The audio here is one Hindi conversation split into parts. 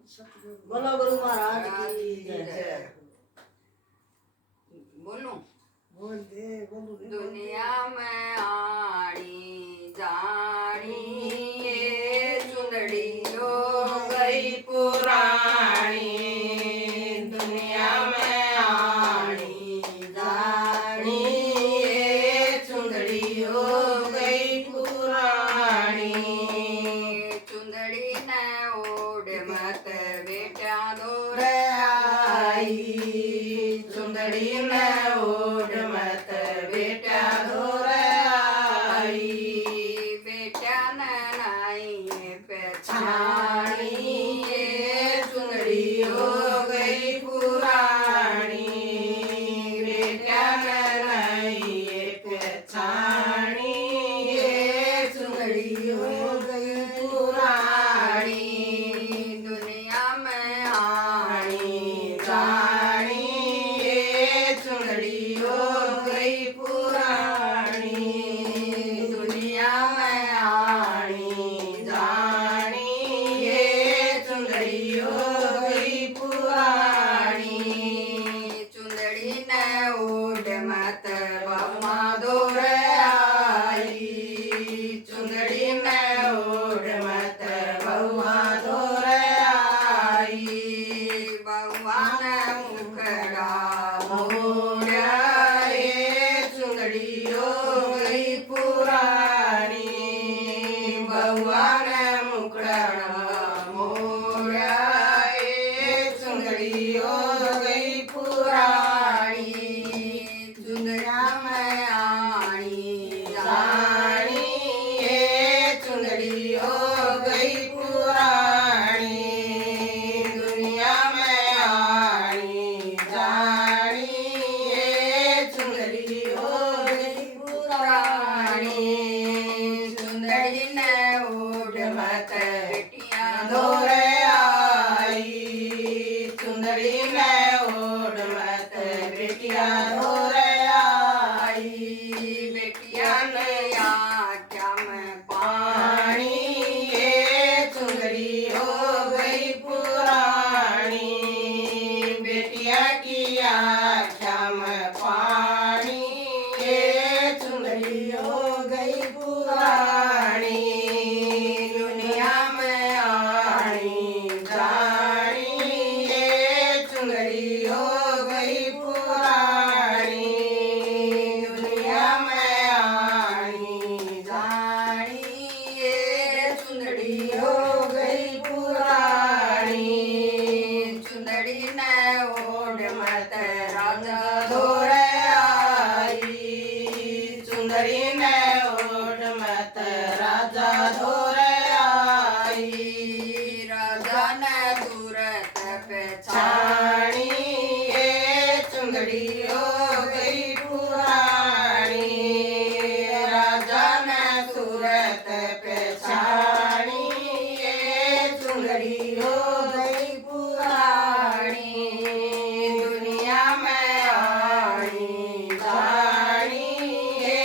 बोलो गुरु महाराज महाराज की की जय। जय। बोलूं बोल दे बोलू दे, बोल दे। दुनिया में आनी जानी ये चुंदड़ी हो गई पुरानी। दुनिया में आनी जानी ये चुंदड़ी हो गई पुरानी। चुंदड़ी ने ओढ़ मत बेटा दूर आई। चुंदड़ी ने ओढ़ मत बेटा दूर आई। बेटा ने नाई पहचानी ये चुंदड़ी हो गई पुरानी। बेटा ने नाई पहचानी ये चुंदड़ी हो गई पुरानी। दुनिया में आनी जानी ये चुंदड़ी हो गई पुरानी। दुनिया में आनी जानी ये चुंदड़ी हो गई पुरानी। चुंदड़ी ने ओढ़ मत बमा दूर आई। चुंदड़ी ने ओढ़ मत बउआ दूर आई। बउआ ने मुखड़ा मोड़ा ये चुंदड़ी हो गई पुरानी। बउआ ने मुखड़ा मोड़ा ये चुंदड़ी हो गई पुरानी। दुनिया में आनी जानी ये चुंदड़ी हो गई पुरानी। दुनिया में आनी जानी ये चुंदड़ी हो गई पुरानी। चुंदड़ी ने ओढ़ मत बेटियां दूर आई। चुंदड़ी ने ओढ़ मत बेटियां दूर आई। बेटियां ने आख्या में पानी ये चुंदड़ी हो गई पुरानी। बेटिया की आख्या में पानी ये चुंदड़ी हो गई पुरानी। दुनिया में आनी जानी ये चुंदड़ी हो गई पुरानी। दुनिया में आनी जानी ये चुंदड़ी हो गई पुरानी। चुंदड़ी ने ओढ़ मत राजा दूर आई। चुंदड़ी ने ओढ़ मत राजा दूर आई। राजा ने तुरंत पहचानी ये चुंदड़ी हो गई पुरानी। राजा ने तुरंत पहचानी ये चुंदड़ी हो गई पुरानी। दुनिया में आनी जानी ये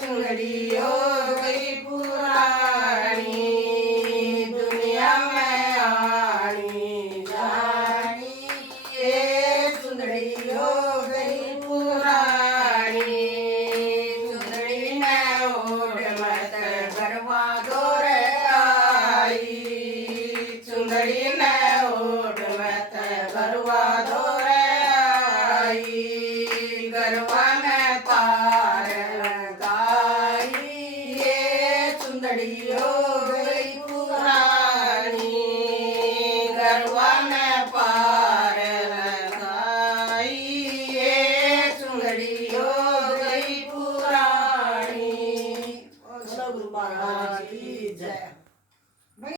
चुंदड़ी हो गई पुरानी। दुनिया में आनी जानी ये चुंदड़ी हो गई पुरानी। चुंदड़ी ने ओढ़ मत गरवा दूर आई। चुंदड़ी ने ओढ़ मत गरवा दूर आई। गरवा ने